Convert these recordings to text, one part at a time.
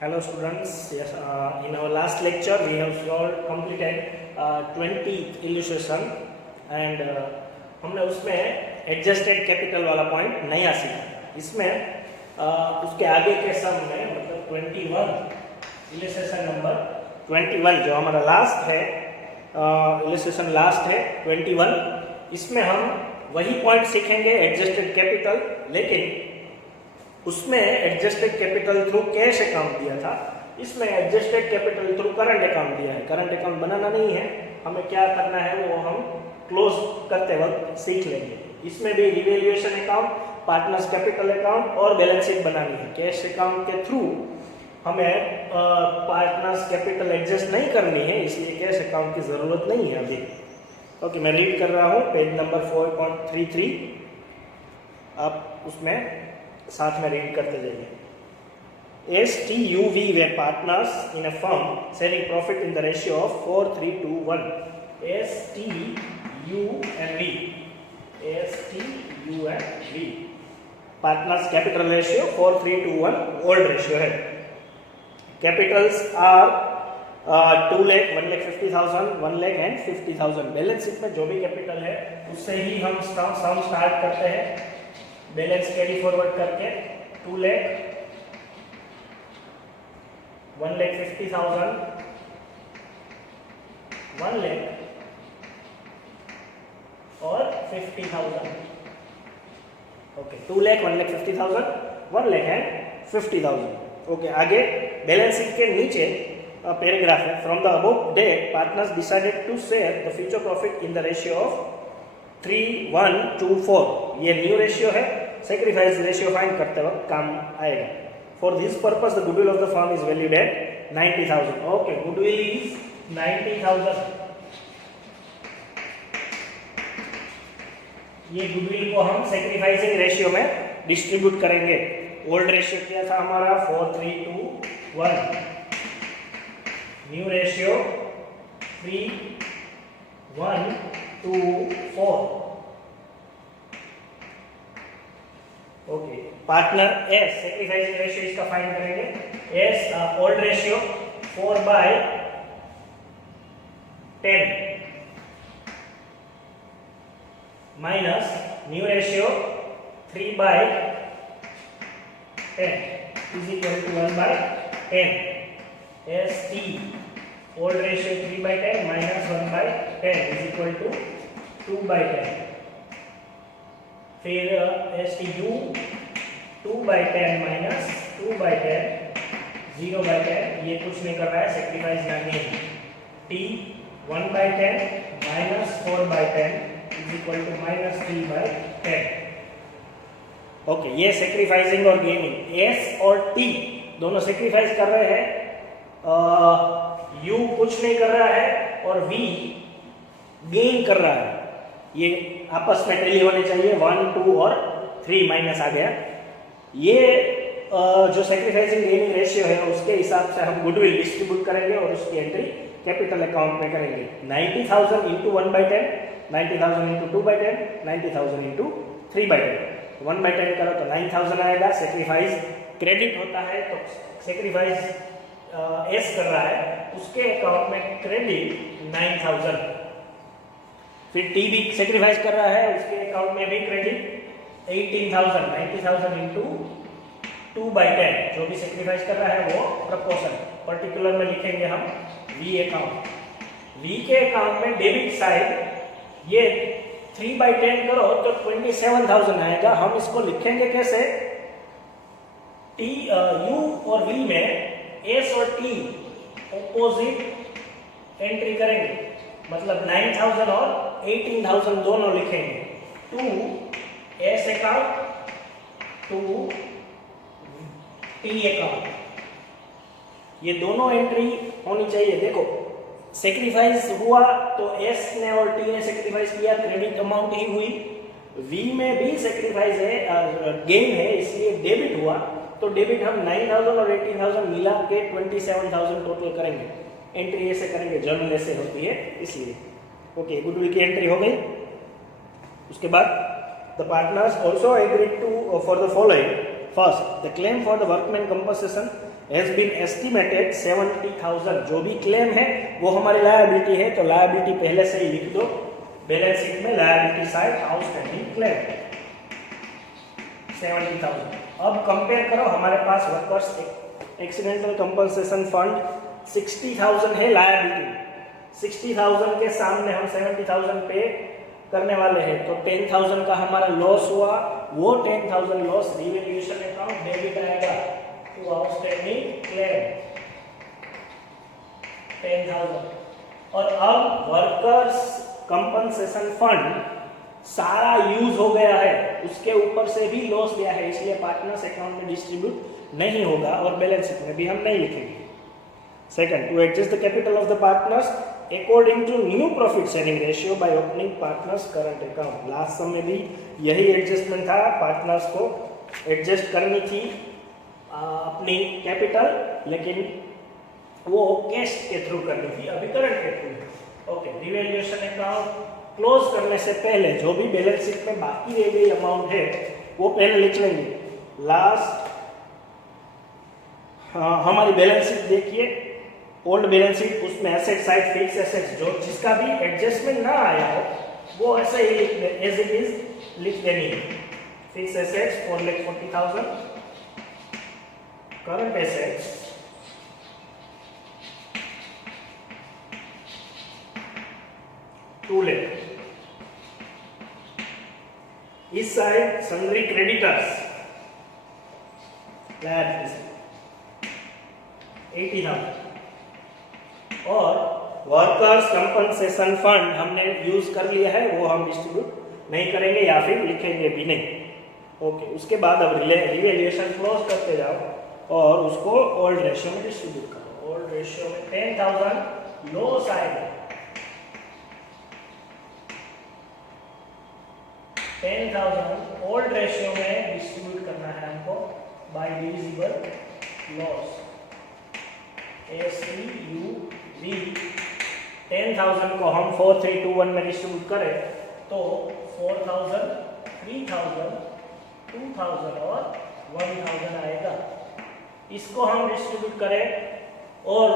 Hello students, yes, in our last lecture we have solved completed 20 illustration and हमने उसमें adjusted capital वाला point नया सीखा। इसमें उसके आगे के सम में मतलब 21 इलिस्ट्रेशन नंबर 21 जो हमारा लास्ट है, इलिस्ट्रेशन लास्ट है 21, इसमें हम वही पॉइंट सीखेंगे एडजस्टेड कैपिटल, लेकिन उसमें adjusted capital through cash account दिया था, इसमें adjusted capital through current account दिया है। करंट अकाउंट बनाना नहीं है, हमें क्या करना है वो हम क्लोज करते वक्त सीख लेंगे। इसमें भी revaluation account, partners capital account और बैलेंस शीट बनानी है। कैश अकाउंट के थ्रू हमें पार्टनर्स कैपिटल एडजस्ट नहीं करनी है, इसलिए कैश अकाउंट की जरूरत नहीं है अभी। ओके, मैं रीड कर रहा हूँ पेज नंबर 4.33, आप उसमें साथ में रीड करते जाइए। STUV वे partners in a firm sharing profit in the ratio of 4:3:1। STUV partners capital ratio 4:3:1 old ratio है। Capitals are 2 lakh, 1,50,000, 1 lakh and 50,000। Balance sheet में जो भी कैपिटल है उससे ही हम सम स्टार्ट करते हैं। बैलेंस कैरी फॉरवर्ड करके 2 लाख, 1,50,000, 1 लाख और 50,000। Okay, 2 lakh, 1,50,000, 1 lakh and 50,000। Okay, आगे बैलेंस शीट के नीचे पैराग्राफ है। From the above date partners decided to share the future profit in the ratio of 3:1:4। ये न्यू रेशियो है, सैक्रिफाइस रेशियो फाइंड करते वक्त काम आएगा। For this purpose the goodwill of the firm is valued at 90,000। Okay, goodwill is 90,000। ये goodwill को हम sacrificing ratio में डिस्ट्रीब्यूट करेंगे। ओल्ड रेशियो क्या था हमारा 4:3:1, new ratio 3:1:4। Okay, partner S sacrificing ratio इसका फाइंड करेंगे। S old ratio 4/10 minus new ratio 3/10 is equal to 1/10। S T old ratio 3/10 minus 1/10 is equal to 2/10। फिर STU 2/10 माइनस 2/10, 0/10, ये कुछ नहीं कर रहा है, सेक्रीफाइस नहीं है। T 1/10 minus 4/10 is equal to minus 3/10। Okay, ये सेक्रीफाइसिंग और गेनिंग, S और T दोनों सेक्रीफाइस कर रहे हैं। U कुछ नहीं कर रहा है और V गेन कर रहा है। ये आपस में टैली होने चाहिए, 1, 2 और 3 माइनस आ गया। ये जो सैक्रिफाइसिंग गेनिंग रेशियो है उसके हिसाब से हम गुडविल डिस्ट्रीब्यूट करेंगे और उसकी एंट्री कैपिटल अकाउंट में करेंगे। 90,000 इंटू 1/10, 90,000 इंटू 2/10, 90,000 इंटू 3/10। 1/10 करो तो 9,000 आएगा। सैक्रिफाइस क्रेडिट होता है तो सैक्रिफाइस एस कर रहा है, उसके अकाउंट में क्रेडिट 9,000। फिर टी भी सेक्रीफाइस कर रहा है, उसके अकाउंट में भी क्रेडिट 18,000। 90,000 इंटू 2/10, जो भी सेक्रीफाइस कर रहा है वो प्रपोर्शन पर्टिकुलर में लिखेंगे हम वी अकाउंट। वी के अकाउंट में डेबिट साइड ये 3/10 करो तो 27,000 आएगा। हम इसको लिखेंगे कैसे? टी यू और वी में एस और टी ऑपोजिट एंट्री करेंगे, मतलब 9,000 और 18,000 दोनों लिखेंगे। 2 एस अकाउंट, 2 टी अकाउंट, ये दोनों एंट्री होनी चाहिए। देखो, सेक्रीफाइस हुआ तो एस ने और टी ने सेक्रीफाइस किया, क्रेडिट अमाउंट ही हुई। वी में भी सेक्रीफाइस है, गेन है, इसलिए डेबिट हुआ, तो डेबिट हम 9,000 और 18,000 मिला के 27,000 टोटल करेंगे। एंट्री ऐसे करेंगे, जर्नल ऐसे होती है इसलिए। ओके, गुडविल की एंट्री हो गई। उसके बाद the partners also agreed to for the following. First, the claim for the workman compensation has been estimated 70,000। जो भी क्लेम है वो हमारी लायबिलिटी है, तो लायबिलिटी पहले से ही लिख दो बैलेंस शीट में, लायबिलिटी साइड आउटस्टैंडिंग क्लेम 70,000। अब कंपेयर करो, हमारे पास वर्कर्स एक्सीडेंटल कंपनसेशन फंड 60,000 है लायबिलिटी। 60,000 के सामने हम 70,000 पे करने वाले हैं, तो 10,000 का हमारा लॉस हुआ। वो 10,000 लॉस रिवैल्यूएशन अकाउंट डेबिट आएगा टू आउटस्टैंडिंग क्लेम 10,000। और अब वर्कर्स कंपनसेशन फंड सारा यूज हो गया है, उसके ऊपर से भी लॉस दिया है, इसलिए पार्टनर्स अकाउंट में डिस्ट्रीब्यूट नहीं होगा और बैलेंस शीट में भी हम नहीं लिखेंगे। Second, to adjust the capital of the partners according to new profit sharing ratio by opening partners current account. Last समय भी यही एडजस्टमेंट था, पार्टनर्स को एडजस्ट करनी थी अपनी कैपिटल, लेकिन वो कैश के थ्रू करनी थी, अभी करंट के through. Okay, revaluation account close करने से पहले जो भी बैलेंस शीट में बाकी रह गई अमाउंट है वो पहले लिख लेंगे। लास्ट हमारी बैलेंस शीट देखिए, ओल्ड बैलेंस शीट, उसमें एसेट साइड फिक्स एसेट्स जो जिसका भी एडजस्टमेंट ना आया हो वो ऐसे ही एज इट इज लिख देनी है। Fix assets 4,40,000, current assets 2 lakh. इस साइड सन्ड्री क्रेडिटर्स 80,000 और वर्कर्स कंपनसेशन फंड हमने यूज कर लिया है, वो हम डिस्ट्रीब्यूट नहीं करेंगे या फिर लिखेंगे भी नहीं। ओके, उसके बाद अब रिवैल्यूएशन क्लोज करते जाओ और उसको ओल्ड रेशियो में डिस्ट्रीब्यूट करो। ओल्ड रेशियो में 10,000 लॉस आएगा, 10,000 ओल्ड रेशियो में डिस्ट्रीब्यूट करना है हमको बाय डिविजिबल लॉस SEUV। 10,000 को हम 4,321 में डिस्ट्रीब्यूट करें तो 4,000, 3,000, 2,000 और 1,000 आएगा। इसको हम डिस्ट्रीब्यूट करें और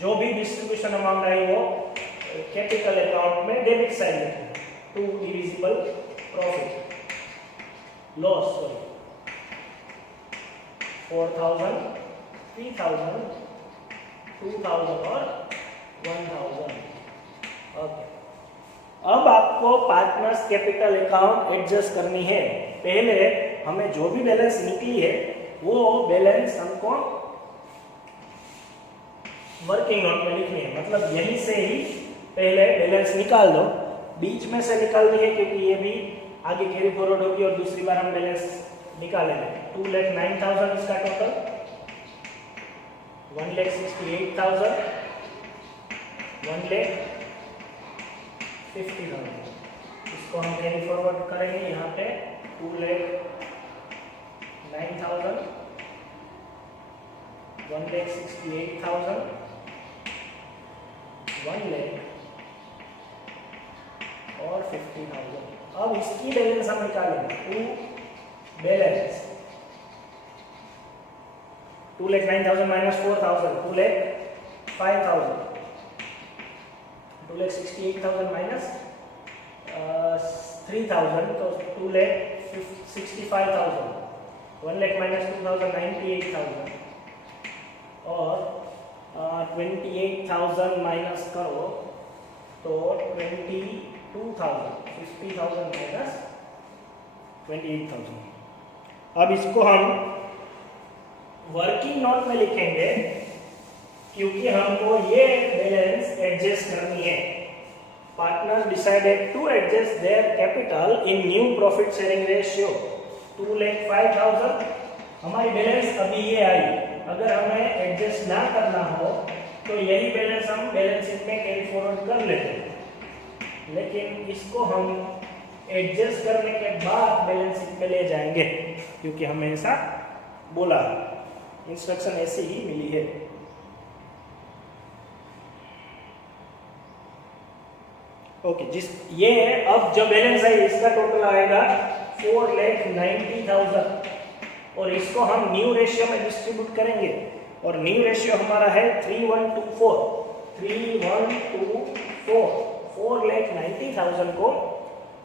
जो भी डिस्ट्रीब्यूशन अमाउंट आई वो कैपिटल अकाउंट में डेबिट साइड लिखें, to divisible profit loss, sorry 4,000, 3,000, 2,000 और 1,000। ओके, अब आपको पार्टनर्स कैपिटल अकाउंट एडजस्ट करनी है। पहले हमें जो भी बैलेंस निकली है वो बैलेंस हमको वर्किंग नोट में लिखनी है, मतलब यहीं से ही पहले बैलेंस निकाल दो। बीच में से निकालनी है क्योंकि ये भी आगे कैरी फॉरवर्ड होगी और दूसरी बार हम बैलेंस निकालेंगे। 2,09,000 इसका टोटल, 1,68,000, 1,50,000। इसको हम कैरी फॉरवर्ड करेंगे यहाँ पे 2,09,000, 1,68,000, 1,00,000 और 50,000। अब इसकी बैलेंस हम निकालेंगे। टू बैलेंस 2,09,000 माइनस 4,000, 2,05,000, 2,68,000 माइनस 3,000 तो 2,65,000, 1,00,000 माइनस 2,000, 98,000 और 28,000 माइनस करो तो 22,000, 50,000 माइनस 28,000। अब इसको हम वर्किंग नोट में लिखेंगे क्योंकि हमको ये बैलेंस एडजस्ट करनी है। Partner decided to adjust their capital in new profit sharing ratio 2,05,000। हमारी बैलेंस अभी ये आई, अगर हमें एडजस्ट ना करना हो तो यही बैलेंस हम बैलेंस शीट में कैरी फॉरवर्ड कर लेते हैं, लेकिन इसको हम एडजस्ट करने के बाद बैलेंस शीट में ले जाएंगे क्योंकि हमें ऐसा बोला, इंस्ट्रक्शन ऐसी ही मिली है। ओके, जिस ये अब जो बैलेंस है इसका टोटल आएगा 4,90,000 और इसको हम न्यू रेशियो में डिस्ट्रीब्यूट करेंगे और न्यू रेशियो हमारा है 3124 3124 4,90,000 को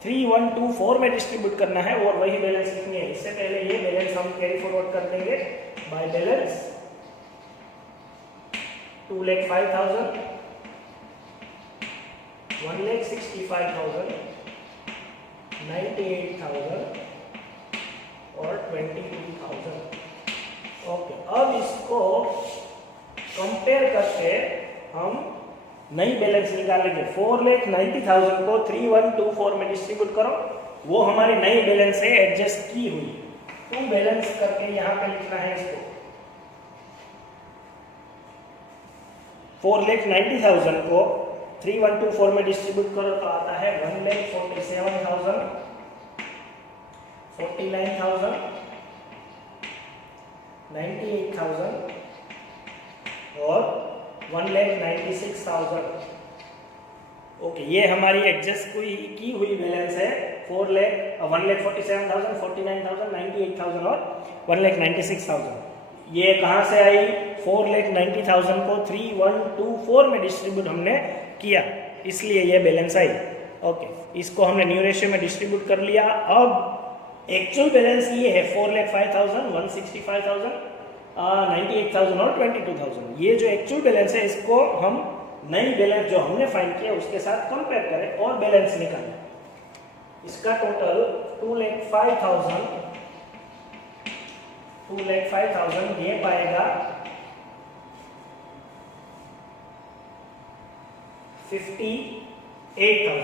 3124 में डिस्ट्रीब्यूट करना है और वही बैलेंस लिखनी है। इससे पहले ये बैलेंस हम कैरी फॉरवर्ड कर देंगे बाय बैलेंस 2,05,000 1,65,000 98,000 और 22,000। ओके, अब इसको कंपेयर करके हम नई बैलेंस निकालेंगे। 4,90,000 को 3124 में डिस्ट्रीब्यूट करो, वो हमारी नई बैलेंस है एडजस्ट की हुई। टू बैलेंस करके यहाँ पे लिखना है इसको। 4,90,000 को 3124 में डिस्ट्रीब्यूट करो तो आता है 1,47,000 49,000 98,000 और 1,96,000। ओके, ये हमारी एडजस्ट की हुई बैलेंस है। 1,47,000 49,000 98,000 और 1,96,000। ये कहाँ से आई? 4,90,000 को 3124 में डिस्ट्रीब्यूट हमने किया, इसलिए ये बैलेंस आई। ओके, इसको हमने न्यू रेशियो में डिस्ट्रीब्यूट कर लिया। अब एक्चुअल बैलेंस ये है 4,05,000 165,000 98,000 और 22,000। ये जो एक्चुअल बैलेंस है इसको हम नई बैलेंस जो हमने फाइंड किया उसके साथ कंपेयर करें और बैलेंस निकालें। इसका टोटल 2,05,000 ये पाएगा 58,000।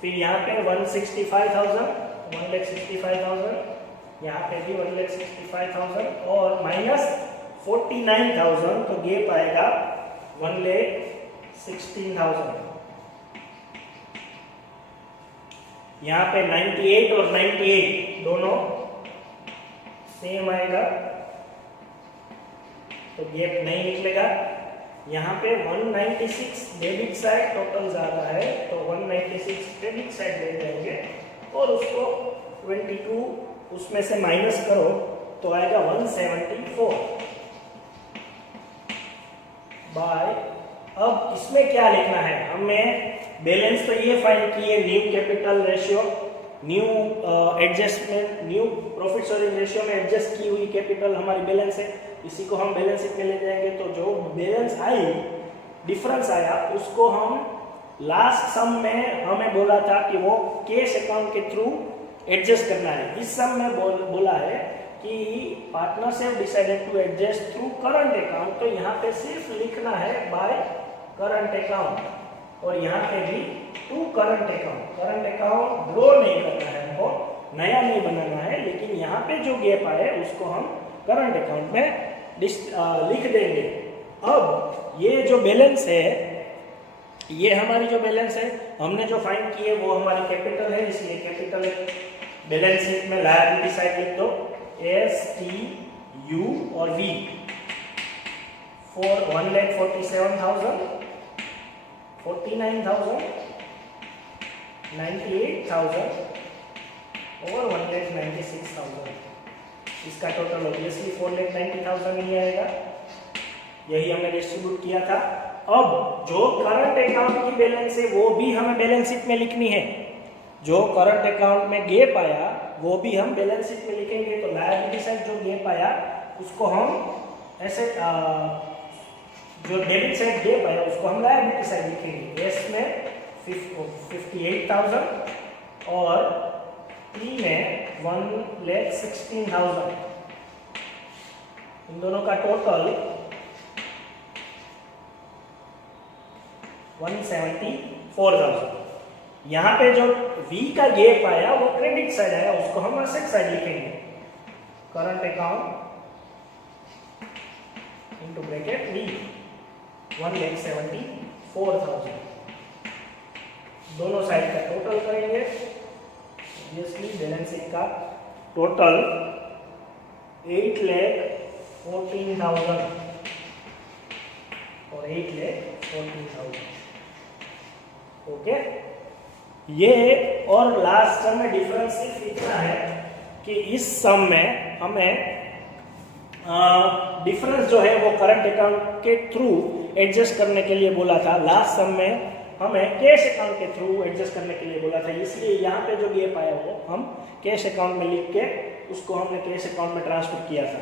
फिर यहाँ पे 165,000 1,65,000, यहाँ पे भी 1,65,000 और माइनस 49,000 तो ये पाएगा 1,16,000। यहाँ पे 98 और 98 दोनों सेम आएगा तो गैप नहीं निकलेगा। यहाँ पे 196 डेबिट साइड टोटल ज्यादा है तो 196 क्रेडिट साइड ले जाएंगे और उसको 22 उसमें से माइनस करो तो आएगा 174 बाय। अब इसमें क्या लिखना है हमें? बैलेंस तो ये फाइंड किए, new capital ratio, new adjustment, new profit sharing ratio में एडजस्ट की हुई कैपिटल हमारी बैलेंस है। इसी को हम बैलेंस शीट में ले जाएंगे तो जो बैलेंस आई, डिफरेंस आया, उसको हम लास्ट सम में हमें बोला था कि वो कैश अकाउंट के थ्रू एडजस्ट करना है। इस सम में बोला है कि partnership decided to adjust through current account, तो यहाँ पे सिर्फ लिखना है बाय करंट अकाउंट और यहाँ पे भी to current account. Current account draw नहीं करना है, हमको नया नहीं बनाना है, लेकिन यहाँ पे जो गैप आए उसको हम करंट अकाउंट में लिख देंगे। अब ये जो बैलेंस है, ये हमारी जो बैलेंस है हमने जो फाइंड की है वो हमारी कैपिटल है, इसलिए कैपिटल बैलेंस शीट में लायबिलिटी साइड लिख दो एस टी यू और वी फॉर 1,47,000 49,000 98,000 और 1,96,000। इसका टोटल ऑब्वियसली 4,90,000 ही आएगा, यही हमने डिस्ट्रीब्यूट किया था। अब जो करंट अकाउंट की बैलेंस है वो भी हमें बैलेंस शीट में लिखनी है। जो करंट अकाउंट में गैप आया वो भी हम बैलेंस शीट में लिखेंगे। तो लायबिलिटी साइड जो गैप आया उसको हम ऐसे जो डेबिट साइड गैप आया उसको हम लायबिलिटी साइड लिखेंगे। एस में 58,000 और टी में 1,16,000। इन दोनों का टोटल 174,000। यहाँ पे जो V का गैप आया वो क्रेडिट साइड आया, उसको हम असेट साइड लिखेंगे। Current account into bracket V 1,74,000। दोनों साइड का टोटल करेंगे। ऑब्वियसली बैलेंस शीट का टोटल 8,14,000 और 8,14,000। ओके, ये और लास्ट सम में डिफरेंस सिर्फ इतना है कि इस सम में हमें डिफरेंस जो है वो करंट अकाउंट के थ्रू एडजस्ट करने के लिए बोला था। लास्ट सम में हमें कैश अकाउंट के थ्रू एडजस्ट करने के लिए बोला था, इसलिए यहाँ पे जो गैप आया वो हम कैश अकाउंट में लिख के उसको हमने कैश अकाउंट में ट्रांसफर किया था।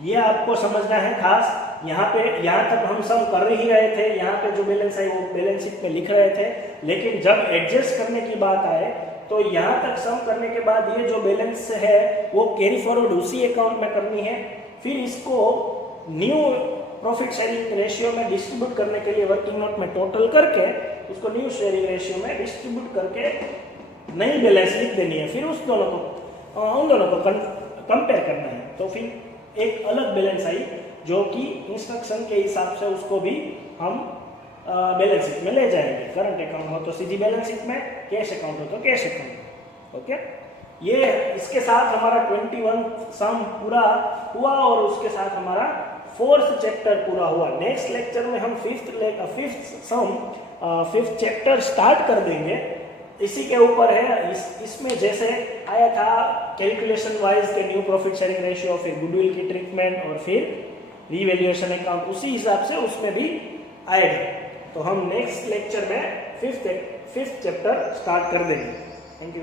ये आपको समझना है खास। यहाँ तक हम सम कर ही रहे थे, यहाँ पे जो बैलेंस है वो बैलेंस शीट में लिख रहे थे, लेकिन जब एडजस्ट करने की बात आए तो यहाँ तक सम करने के बाद ये जो बैलेंस है वो कैरी फॉरवर्ड उसी अकाउंट में करनी है। फिर इसको न्यू प्रॉफिट शेयरिंग रेशियो में डिस्ट्रीब्यूट करने के लिए वर्किंग नोट में टोटल करके उसको न्यू शेयरिंग रेशियो में डिस्ट्रीब्यूट करके नई बैलेंस लिख देनी है। फिर उन दोनों को कंपेयर करना है, तो फिर एक अलग बैलेंस आई जो कि इंस्ट्रक्शन के हिसाब से उसको भी हम बैलेंस शीट में ले जाएंगे। करंट अकाउंट हो तो सीधी बैलेंस शीट में, कैश अकाउंट हो तो कैश अकाउंट। ओके, ये इसके साथ हमारा 21 सम पूरा हुआ और उसके साथ हमारा 4th चैप्टर पूरा हुआ। नेक्स्ट लेक्चर में हम 5th चैप्टर स्टार्ट कर देंगे। इसी के ऊपर है, इसमें जैसे आया था कैलकुलेशन वाइज के न्यू प्रॉफिट शेयरिंग रेशियो, फिर गुडविल की ट्रीटमेंट और फिर रीवैल्यूएशन अकाउंट, उसी हिसाब से उसमें भी आएगा। तो हम नेक्स्ट लेक्चर में 5th चैप्टर स्टार्ट कर देंगे। Thank you.